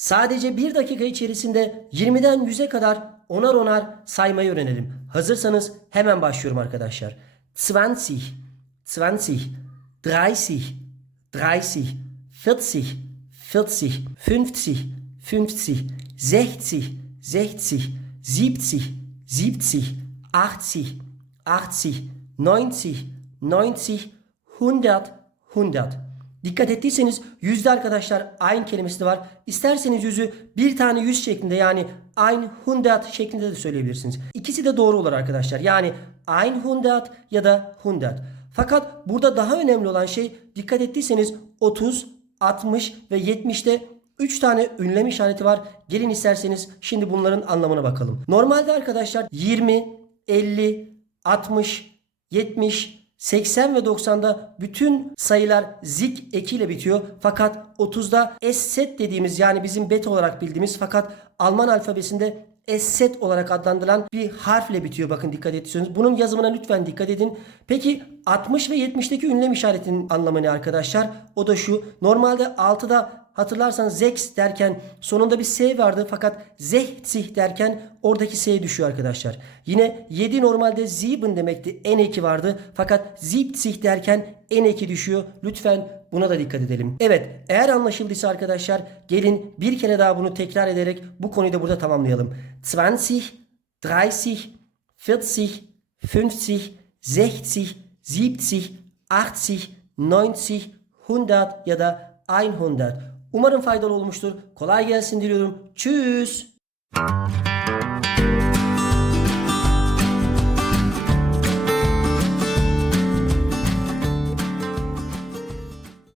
Sadece bir dakika içerisinde 20'den 100'e kadar onar onar saymayı öğrenelim. Hazırsanız hemen başlıyorum arkadaşlar. 20, 20, 30, 30, 40, 40, 50, 50, 60, 60, 70, 70, 80, 80, 90, 90, 100, 100. Dikkat ettiyseniz yüzde arkadaşlar aynı kelimesi de var. İsterseniz yüzü bir tane yüz şeklinde yani ein hundat şeklinde de söyleyebilirsiniz. İkisi de doğru olur arkadaşlar. Yani ein hundat ya da hundat. Fakat burada daha önemli olan şey dikkat ettiyseniz 30, 60 ve 70'te 3 tane ünlem işareti var. Gelin isterseniz şimdi bunların anlamına bakalım. Normalde arkadaşlar 20, 50, 60, 70, 80 ve 90'da bütün sayılar zik ekiyle bitiyor. Fakat 30'da S-set dediğimiz yani bizim beta olarak bildiğimiz fakat Alman alfabesinde S-set olarak adlandırılan bir harfle bitiyor. Bakın dikkat ediyorsunuz. Bunun yazımına lütfen dikkat edin. Peki 60 ve 70'teki ünlem işaretinin anlamı ne arkadaşlar? O da şu. Normalde 6'da hatırlarsanız Zex derken sonunda bir S vardı fakat Zehzih derken oradaki S düşüyor arkadaşlar. Yine 7 normalde Sieben demekti. En eki vardı fakat Siebzig derken en eki düşüyor. Lütfen buna da dikkat edelim. Evet eğer anlaşıldıysa arkadaşlar gelin bir kere daha bunu tekrar ederek bu konuyu da burada tamamlayalım. 20, 30, 40, 50, 60, 70, 80, 90, 100 ya da 100. Umarım faydalı olmuştur. Kolay gelsin diliyorum. Çüss.